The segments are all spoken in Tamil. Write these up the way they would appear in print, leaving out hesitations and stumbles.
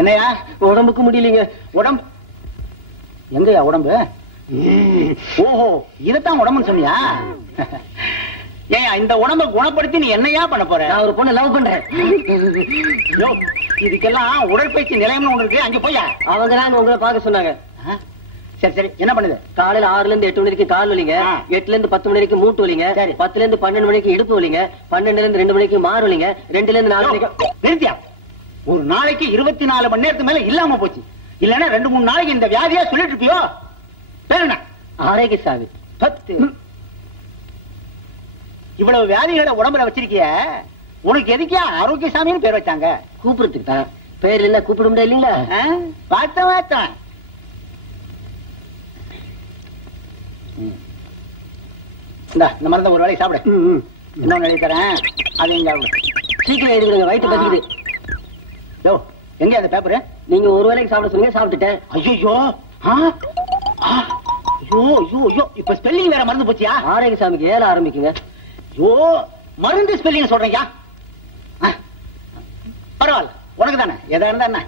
என்னையா உடம்புக்கு முடியலீங்க. உடம்பு எங்கயா உடம்பு? ஓஹோ, இதத்தான் உடம்புன்னு சொன்னியா? ஏன் இந்த உடம்ப குணப்படுத்தி நீ என்னையா பண்ண போற? நான் ஒரு பொண்ணு லவ் பண்றேன். இதுக்கெல்லாம் உடற்பயிற்சி நிலையம்னு ஒண்ணு இருக்கு, அங்க போயா? அவங்க தான் உங்களை பார்க்க சொன்னாங்க. சரி சரி, என்ன பண்ணுது? காலையில 6 இருந்து 8 மணி வரைக்கும் கால் வலிங்க, 8 இருந்து 10 மணி வரைக்கும் மூட்டு வலிங்க, 10 இருந்து 12 மணிக்கு இடுப்பு வலிங்க, 12 இருந்து 2 மணிக்கு மாறு வலிங்க, 2 இருந்து 4 மணிக்கு. நிறுத்தியா? ஒரு நாளைக்கு 24 மணி நேரத்துக்கு மேல இல்லாம போச்சு. இல்லன்னா 2-3 நாளைக்கு இந்த வியாதியா சொல்லிட்டு இருப்பியோ? பேர் என்ன? ஆரோக்கியசாமி. 10. இவ்வளவு வியாதிகளை உடம்புல வச்சிருக்கிய, உனக்கு எதுக்கியா ஆரோக்கியசாமின்னு பேர் வச்சாங்க? கூப்பிடுறதுக்கு தான். பேர் இல்ல கூப்பிட முடியாது இல்லீங்களா? பார்த்தேன். இந்த மருந்த ஒரு வேலையை சாப்பிடு. இன்னொன்னு எழுதி தரேன், அதையும் சாப்பிடு. சீக்கிரம் எழுதிடுங்க, வயிற்று பசிக்குது. யோ, எங்க அந்த பேப்பரு? நீங்க ஒரு வேளைக்கு சாப்பிட சொன்னீங்க, சாப்பிட்டுட்டேன். ஐயோ ஐயோ, இப்ப ஸ்பெல்லிங் வேற மறந்து போச்சியா? ஆரோக்கியசாமிக்கு 7 ஆரம்பிக்குங்க. ஐயோ, மருந்து ஸ்பெல்லிங் சொல்றீங்க. பரவாயில்ல, உனக்கு தானே எதா இருந்தா என்ன?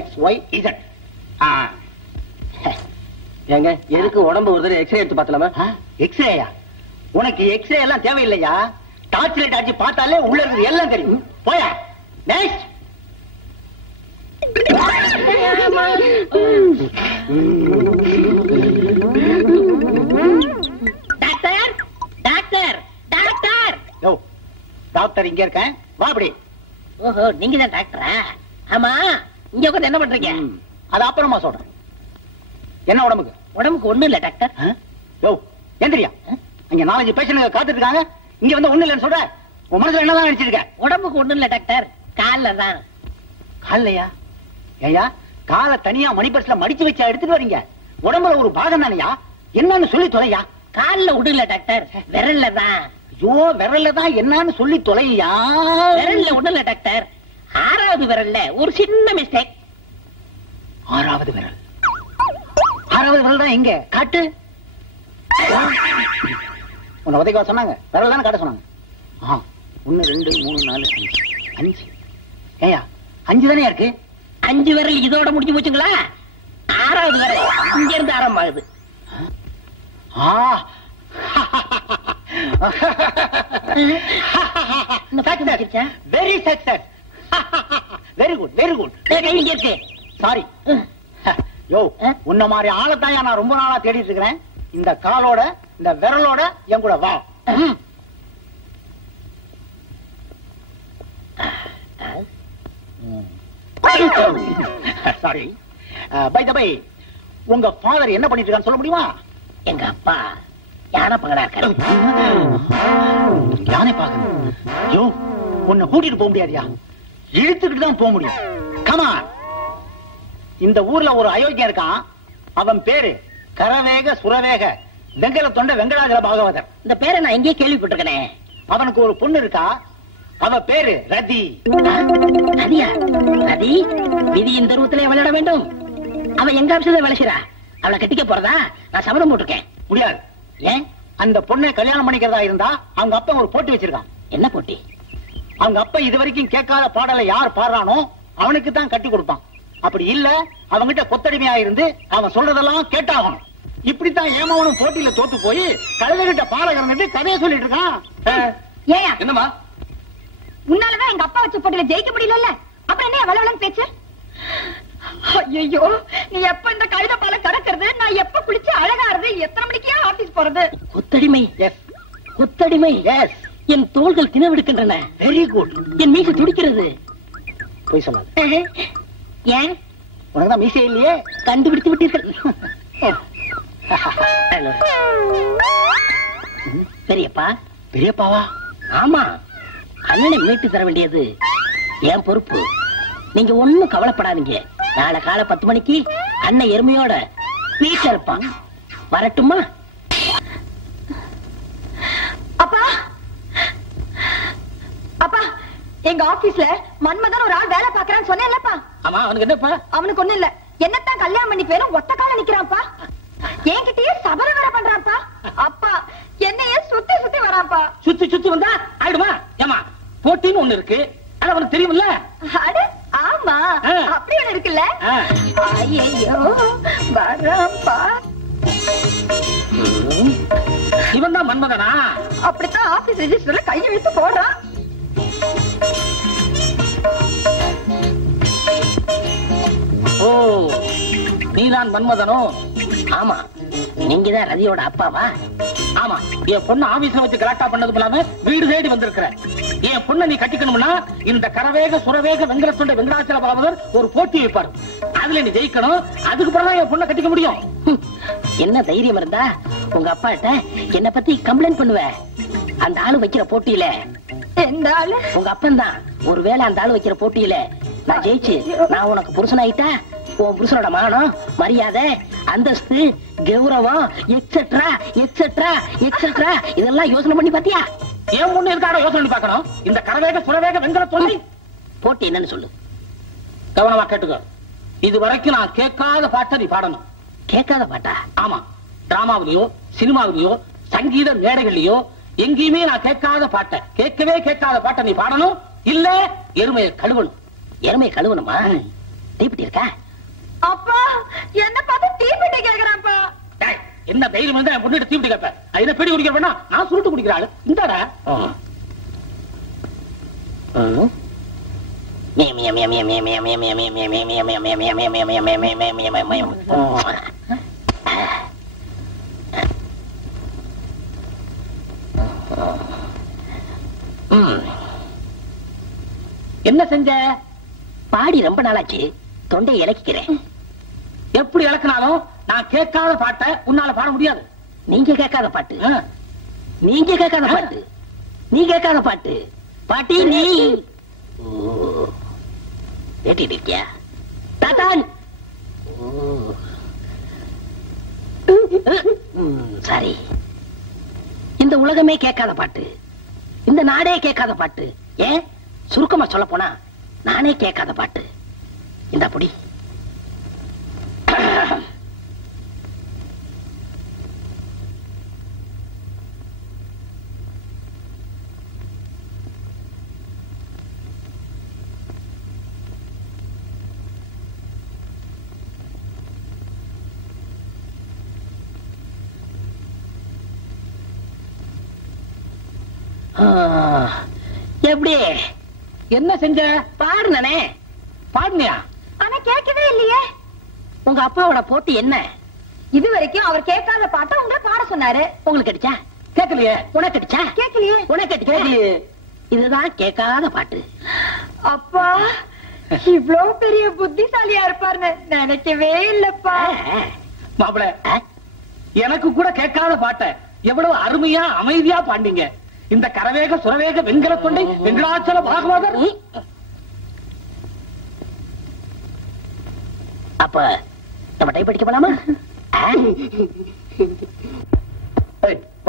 XYZ. ஏங்க, எதுக்கு உடம்பு ஒரு தடவை எக்ஸ்ரே எடுத்து பார்த்தலாமா? எக்ஸ்ரேயா? உனக்கு எக்ஸ்ரே எல்லாம் தேவையில்லையா? டார்ச் லைட் ஆச்சு பார்த்தாலே உள்ள இருக்குது எல்லாம் தெரியும். போயா. நெக்ஸ்ட். Doctor doctor doctor. யோ, டாக்டர் இங்க இருக்கேன், வா அப்படி. ஓஹோ, நீங்க தான் டாக்டரா? ஆமா, இங்க உட்கார்ந்து என்ன பண்றீங்க? அது அப்புறமா சொல்றேன். என்ன உடம்புக்கு? உடம்புக்கு ஒண்ணும் இல்ல டாக்டர். யோ, எந்திரியா. அங்க 4-5 பேஷண்ட் காத்துட்டு இருக்காங்க, இங்க வந்து ஒண்ணு இல்லைன்னு சொல்ற. உன் மனசுல என்னதான் நினைச்சிருக்க? உடம்புக்கு ஒண்ணும் இல்ல டாக்டர், கால்ல தான். கால்லையா? ஏயா, காலை தனியா மணிபர்ஸ்ல மடிச்சு வச்சா எடுத்துட்டு வரீங்க? உடம்புல ஒரு பாகம் தானையா, என்னன்னு சொல்லி தொலையா. கால்ல விடல டாக்டர், விரல்ல தான். ஐயோ, விரல்ல தான் என்னன்னு சொல்லி தொலையா. விரல்ல ஒண்ணும் இல்ல டாக்டர், 6வது விரல்ல ஒரு சின்ன மிஸ்டேக். 6வது விரல்? 6வது விரல் தான் எங்க? காட்டு. உன்னை உதைக்கவா சொன்னாங்க? விரல் தானே காட்ட சொன்னாங்க. 1 2 3 4 5. ஏயா, 5 தானே இருக்கு? 5 விரல் இதோட முடிஞ்சு போச்சுங்களா? 6வது விரல் இங்க இருந்து ஆரம்பமாகுது. Very success. Very good, very good. இருக்கு. சாரி. யோ, உன்ன மாதிரி ஆளத்தாயா நான் ரொம்ப நாளா தேடிட்டு இருக்கிறேன். இந்த காலோட இந்த விரலோட என் கூட வா. சாரி. பை த பை, உங்க ஃபாதர் என்ன பண்ணிட்டு இருக்கான்னு சொல்ல முடியுமா? எங்க அப்பா யானை பகடா இருக்காரு. யானை பாக்கணும்? யோ, உன்னை கூட்டிட்டு போக முடியாதியா, இழுத்துக்கிட்டு தான் போக முடியும். கமான். இந்த ஊர்ல ஒரு அயோக்கியம் இருக்கான், அவன் பேரு கரவேக சுரவேக வெங்கல தொண்ட வெங்கடாஜல பாகவதர். இந்த பேரை நான் எங்கேயே கேள்விப்பட்டிருக்கேன். அவனுக்கு ஒரு பொண்ணு இருக்கா, அவ பேரு ரதி. ரதியா? ரதி விதியின் தருவத்திலே விளையாட வேண்டும். அவ எங்க ஆபீஸ்ல வேலை செய்றா. அவளை கட்டிக்க போறதா நான் சபதம் போட்டிருக்கேன். முடியாது. ஏன்? அந்த பொண்ணை கல்யாணம் பண்ணிக்கிறதா இருந்தா அவங்க அப்பா ஒரு போட்டி வச்சிருக்கான். என்ன போட்டி? அவங்க அப்பா இதுவரைக்கும் கேட்காத பாடலை யார் பாடுறானோ அவனுக்கு தான் கட்டி கொடுப்பான். அப்படி இல்ல, அவங்கிட்ட கொத்தடிமையா இருந்து அவன் சொல்றதெல்லாம் கேட்டாகணும். இப்படித்தான் ஏமாவனும் போட்டியில தோத்து போய் கழுதைகிட்ட பாலை கறந்துட்டு கதையை சொல்லிட்டு இருக்கான். ஏயா என்னமா? உன்னாலதான் எங்க அப்பா வச்ச போட்டியில ஜெயிக்க முடியல. அப்புறம் என்ன வளவளன்னு பேச்சு? ஐயோ, நீ எப்ப இந்த கழுத பாலை கறக்கிறது, நான் எப்ப குளிச்சு அழகாறது, எத்தனை மணிக்கே ஆபீஸ் போறது? கொத்தடிமை. எஸ், கொத்தடிமை. எஸ். என் தோள்கள் தினவெடுக்கின்றன. Very good. என் மீசை துடிக்கிறது. போய் சொல்லாது. ஏன்? உனக்குதான் மீசை இல்லையே. கண்டுபிடித்து விட்டீர்கள். பெரியப்பா. பெரியப்பாவா? ஆமா, அண்ணனை மீட்டு தர வேண்டியது என் பொறுப்பு. நீங்க ஒண்ணும் கவலைப்படாதீங்க. நாளை காலை 10 மணிக்கு அண்ணன் எருமையோட வீட்டுல இருப்பான். வரட்டுமா? அப்பா, அப்பா, எங்க ஆபீஸ்ல மன்மதன் ஒரு ஆள் வேலை பாக்குறான்னு சொன்னேன்லப்பா. ஆமா, அவனுக்கு என்னப்பா? அவனுக்கு ஒண்ணும் இல்ல, என்னத்தான் கல்யாணம் பண்ணி பேரும் ஒத்த கால நிக்கிறான்ப்பா. என்கிட்டயே சபர வேற பண்றான்ப்பா. அப்பா என்னையே சுத்தி சுத்தி வரான்ப்பா. சுத்தி சுத்தி வந்தா ஆயிடுமா? ஏமா, போட்டின்னு ஒண்ணு இருக்கு, அது அவனுக்கு தெரியும்ல? அட ஆமா, அப்படி ஒண்ணு இருக்குல்ல. ஐயோ வரான்ப்பா. இவன் தான் மன்மதனா? அப்படித்தான் ஆபீஸ் ரெஜிஸ்டர்ல கையெழுத்து போடுறான். ஓ, நீதான் மன்மதனோ? ஆமா. நீங்கதான் ரதியோட அப்பாவா? ஆமா. என் பொண்ணு ஆபீஸ்ல வச்சு கலாட்டா பண்ணதும் இல்லாம வீடு தேடி வந்திருக்கிற. என் பொண்ணை நீ கட்டிக்கணும்னா இந்த கரவேக சுரவேக வெங்கடத்துடைய வெங்கடாச்சல பாகவதர் ஒரு போட்டி வைப்பார். அதுல நீ ஜெயிக்கணும். அதுக்கு பிறகு என் பொண்ணை கட்டிக்க முடியும். என்ன தைரியம் இருந்தா உங்க அப்பாட்ட என்ன பத்தி கம்ப்ளைண்ட் பண்ணுவ? அந்த ஆளு வைக்கிற போட்டியில எந்த ஆளு? உங்க அப்பன் தான். ஒருவேளை அந்த ஆளு வைக்கிற போட்டியில நான் ஜெயிச்சு நான் உனக்கு புருஷனாயிட்டா உன் புருஷனோட மானம், மரியாதை, அந்தஸ்து, கௌரவம் எக்ஸெட்ரா எக்ஸெட்ரா எக்ஸெட்ரா இதெல்லாம் யோசனை பண்ணி பாத்தியா? என் பொண்ணு இருக்காட யோசனை பண்ணி பார்க்கணும். இந்த கரவேக சுரவேக வெங்கல தொல்லை போட்டி என்னன்னு சொல்லு. கவனமா கேட்டுக்கோ. இது வரைக்கும் நான் கேட்காத பாட்டை நீ பாடணும். கேட்காத பாட்டா? ஆமா. டிராமாவிலயோ சினிமாவிலயோ சங்கீத மேடைகள்லயோ எங்கேயுமே நான் கேட்காத பாட்டை, கேட்கவே கேட்காத பாட்டை நீ பாடணும். இல்ல எருமையை கழுவணும். எருமையை கழுவணுமா? தீப்பிட்டி இருக்கா? அப்பா என்ன பார்த்து தீப்பிட்டி கேக்குறான்ப்பா. என்ன தைரியம் இருந்தா என் பொண்ணு தீப்பிட்டி கேட்பேன்? அது என்ன பீடி குடிக்கிறா? நான் சுருட்டு குடிக்கிற ஆளு. இந்தாடா. என்ன செஞ்ச? பாடி ரொம்ப நாளாச்சு, தொண்டை இலக்கிறேன். எப்படி இலக்கினாலும் நான் கேட்காத பாட்டை உன்னால பாட முடியாது. நீங்க கேட்காத பாட்டு, நீங்க கேட்காத பாட்டு, நீ கேட்காத பாட்டு, பாட்டி நீ கேட்டிட்டு இருக்கியா? தாத்தான் சரி. இந்த உலகமே கேட்காத பாட்டு, இந்த நாடே கேட்காத பாட்டு, ஏன் சுருக்கமா சொல்ல போனா நானே கேட்காத பாட்டு. இந்த பொடி எப்படி? என்ன செஞ்ச? பாடுனே. பாடுனியா? ஆனா கேட்கவே இல்லையே. உங்க அப்பாவோட போட்டி என்ன? இது வரைக்கும் அவர் கேட்காத பாட்டை உங்களை பாட சொன்னாரு. உங்களுக்கு அடிச்சா? கேட்கலையே. உனக்கு அடிச்சா? கேட்கலையே. உனக்கு அடிக்கலையே. இதுதான் கேட்காத பாட்டு. அப்பா இவ்வளவு பெரிய புத்திசாலியா இருப்பாருன்னு நினைக்கவே இல்லப்பா. மாப்பிள, எனக்கு கூட கேட்காத பாட்டை எவ்வளவு அருமையா அமைதியா பாண்டீங்க. இந்த கரவேக சுரவேக வெண்கல கொண்டை வெங்கடாச்சல பாகவதர். அப்ப நம்ம டைப் அடிக்க போலாமா?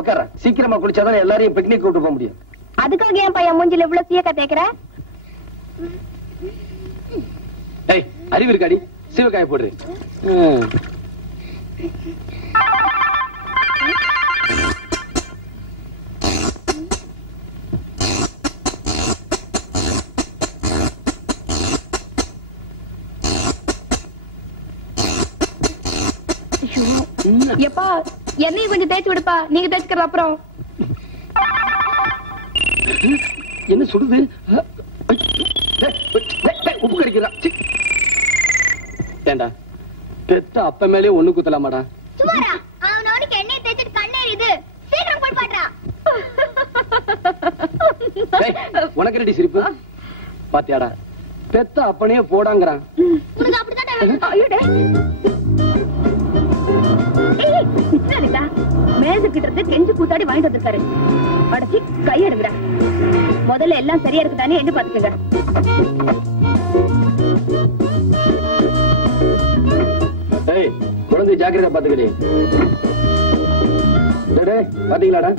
உட்கார, சீக்கிரமா குளிச்சாதான் எல்லாரையும் பிக்னிக் கூட்டு போக முடியும். அதுக்காக என் பையன் மூஞ்சில இவ்வளவு சீக்கா தேய்க்கிற? அறிவு இருக்காடி, சீவக்காய போடுற. எப்பா என்னையும் கொஞ்சம் தேய்ச்சி விடுப்பா, நீங்க தேய்ச்சிக்கிற அப்புறம். என்ன சுடுது? உப்பு கடிக்கிறா. ஏண்டா பெத்த அப்ப மேலே ஒண்ணு குத்தலாமாடா? சுமாரா அவனோனுக்கு எண்ணெய் தேய்ச்சிட்டு கண்ணேறிது, சீக்கிரம் போய் பாடுறா. உனக்கு ரெடி சிரிப்பு பாத்தியாடா? பெத்த அப்பனே போடாங்கறான். உனக்கு அப்படிதான் மேலதுக்கிட்ட கெஞ்சு கூத்தாடி வாங்கிட்டு வந்திருக்காரு. அடைச்சி கையெடுங்கடா. முதல்ல எல்லாம் சரியா இருக்குதானே என்ன பாத்துக்கங்க. குழந்தை ஜாக்கிரதா பாத்துக்கிறேன். பாத்தீங்களாடா?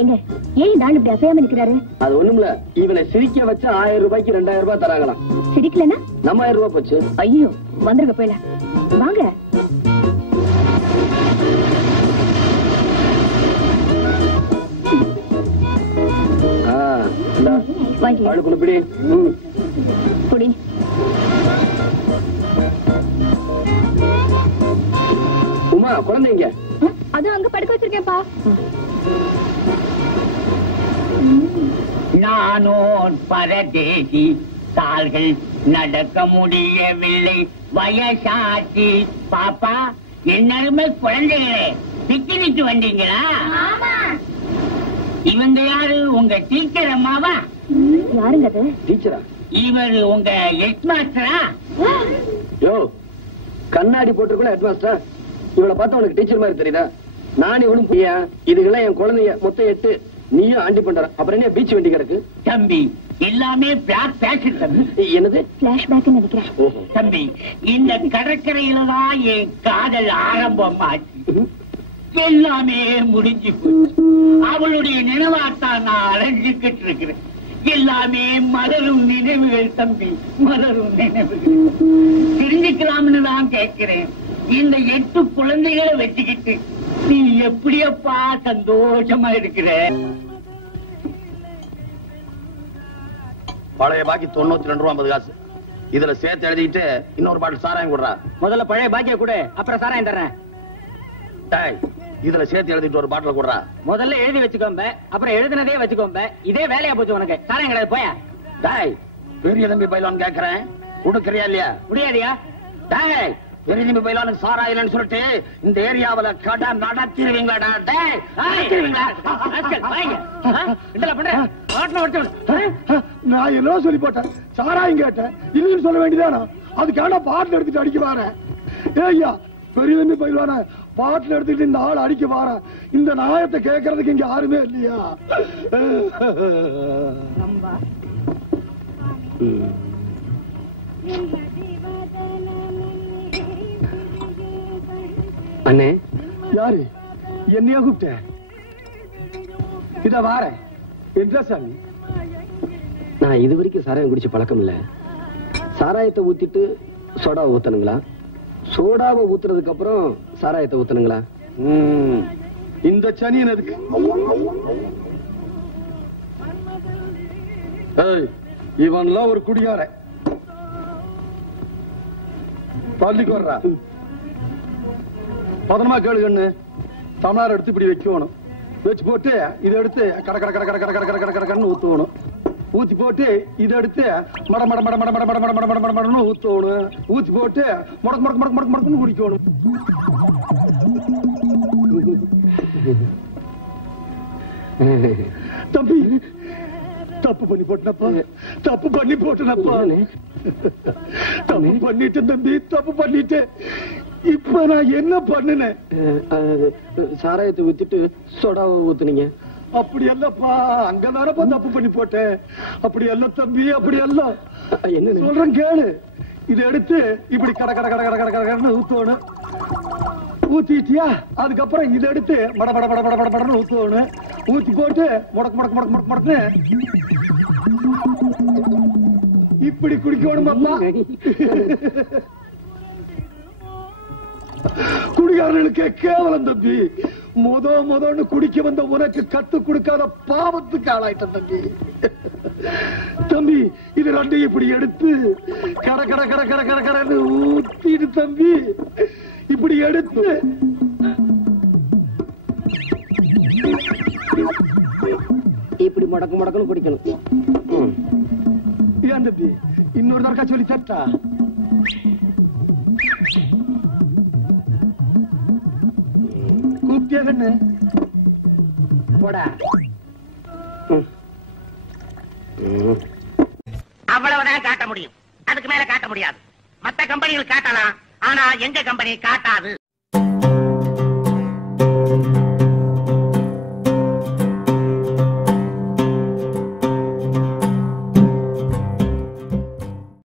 ஏங்க ஏன் நான் இப்படி அசையாம நிக்கிறாரு? அது ஒண்ணுமில்ல, இவனை சிரிக்க வச்சா 1000 ரூபாய்க்கு 2000 ரூபாய் தராங்களாம். சிரிக்கலன்னா நம்ம 1000 ரூபாய் போச்சு. ஐயோ வந்துருங்க போயில வாங்க. குடிப்படி குடி. உமா குழந்தைங்க அது அங்க படுக்க வச்சிருக்கேன்ப்பா. நானோர் பரதேசி, கால்கள் நடக்க முடியவில்லை, வயசாச்சு. பாப்பா, என்னருமே குழந்தைகளே, பிக்னிக் வந்தீங்களா? இவங்க யாரு? உங்க டீச்சர் அம்மாவா? யாருங்க அது? டீச்சரா? இவர் உங்க ஹெட் மாஸ்டரா? யோ, கண்ணாடி போட்டுருக்குள்ள ஹெட் மாஸ்டர். இவளை பார்த்தா உனக்கு டீச்சர் மாதிரி தெரியுதா? நான் இவனும் பையா, இதுக்கெல்லாம் என் குழந்தைய மொத்தம் 8. நீயும் ஆண்டி பண்ற. அப்புறம் என்ன பீச் வண்டி கிடக்கு? தம்பி, எல்லாமே பிளாக் பேஷன் தம்பி. என்னது? பிளாஷ்பேக் நினைக்கிறேன். தம்பி, இந்த கடற்கரையில தான் என் காதல் ஆரம்பமாச்சு. எல்லாமே முடிஞ்சு போச்சு. அவளுடைய நினைவாத்தான் நான் அலைஞ்சுக்கிட்டு இருக்கிறேன். எல்லாமே மலரும் நினைவுகள் தம்பி, மலரும் நினைவுகள். தெரிஞ்சுக்கலாம்னு தான் கேட்கிறேன். இந்த 8 குழந்தைகளை வச்சுக்கிட்டு நீ எப்படியப்பா சந்தோஷமா இருக்கிற? பழைய பாக்கி 92 ரூபா 50 காசு. இதுல சேர்த்து எழுதிட்டு இன்னொரு பாட்டில் சாராயம் கொடுறா. முதல்ல பழைய பாக்கிய கூட, அப்புறம் சாராயம் தர்றேன். டேய், இதுல சேர்த்து எழுதிட்டு ஒரு பாட்டில் கொடுறா. முதல்ல எழுதி வச்சுக்கோம்ப, அப்புறம் எழுதினதே வச்சுக்கோம்ப. இதே வேலையா போச்சு உனக்கு. சாராயம் கிடையாது, போயா. டேய், பெரிய தம்பி பைலான்னு கேக்குறேன், கொடுக்கறியா இல்லையா? முடியாதியா? டேய், பெரிய தம்பி பைலானுக்கு சாராயம் இல்லைன்னு சொல்லிட்டு இந்த ஏரியாவுல கடை நடத்திடுவீங்களாடா? டேய், நடத்திடுவீங்களா? நான் என்ன சொல்லி போட்டேன்? சாராயம் கேட்டேன், இல்லைன்னு சொல்ல வேண்டியதானா? அதுக்கான பாட்டில் எடுத்துட்டு அடிக்க வாரேன். ஏய்யா, பெரிய தம்பி பைலான பாட்டில் எடுத்துட்டு இந்த ஆள் அடிக்க வாரேன். இந்த நாயத்தை கேட்கறதுக்கு இங்க யாருமே இல்லையா? அண்ணே, யாரு? என்னையா கூப்பிட்ட? இத வாரேன். என்ன சாமி? நான் இது வரைக்கும் சாராயம் குடிச்ச பழக்கம் இல்ல. சாராயத்தை ஊத்திட்டு சோடா ஊத்தணுங்களா? சோடாவை ஊத்துறதுக்கு அப்புறம் சாராயத்தை ஊத்தணுங்களா? இந்த சனியன் எதுக்கு? இவன்லாம் ஒரு குடியார. பள்ளிக்கு வர்றா. பதனமா கேளுகண்ணு. தமிழார் எடுத்து இப்படி வைக்கணும். வச்சு போட்டு இதை எடுத்து கட கட கட கட கட கட கட கடன்னு ஊத்துவணும். ஊத்தி போட்டு இதை எடுத்து மட மட மட மட மட மட மட மட மட மடன்னு ஊத்தணும். ஊத்தி போட்டு முடக்கு முடக்கு முடக்கு முடக்கு முடக்குன்னு குடிக்கணும். தம்பி, தப்பு பண்ணி போட்டனப்பா, தப்பு பண்ணி போட்டனப்பா, தப்பு பண்ணிட்டேன் தம்பி, தப்பு பண்ணிட்டேன். இப்ப நான் என்ன பண்ணினேன்? சாராயத்தை ஊத்திட்டு சோடாவை ஊத்துனீங்க. அப்படி அல்லப்பா, அங்கதானப்பா தப்பு பண்ணி போட்டேன். அப்படி அல்ல தம்பி, அப்படி அல்ல. என்ன சொல்றேன் கேளு. இதை எடுத்து இப்படி கட கட கட கட கட கடன்னு ஊத்தணும். ஊத்திட்டியா? அதுக்கப்புறம் இதை எடுத்து மட மட மட மட மட மடன்னு ஊத்தணும். ஊத்தி போட்டு முடக்கு முடக்கு முடக்கு முடக்கு முடக்குன்னு இப்படி குடிக்கணும். அம்மா, குடிகாரர்களுக்கு கேவலம் தம்பி. முதன்னு குடிக்க வந்த உனக்கு கத்து கொடுக்காத பாவத்துக்கு ஆளாயிட்ட தம்பி. தம்பி, இது ரெண்டையும் இப்படி எடுத்து கட கட கட கட கட கடன்னு ஊத்திடு தம்பி. இப்படி எடுத்து இப்படி முடக்கு முடக்குன்னு குடிக்கணும். ஏன் தம்பி, இன்னொரு தடவை சொல்லி தட்டா? கூப்பிட்டியா கண்ணு? போடா. அவ்வளவுதான் காட்ட முடியும், அதுக்கு மேல காட்ட முடியாது. மத்த கம்பெனிகள் காட்டலாம், ஆனா எங்க கம்பெனி காட்டாது.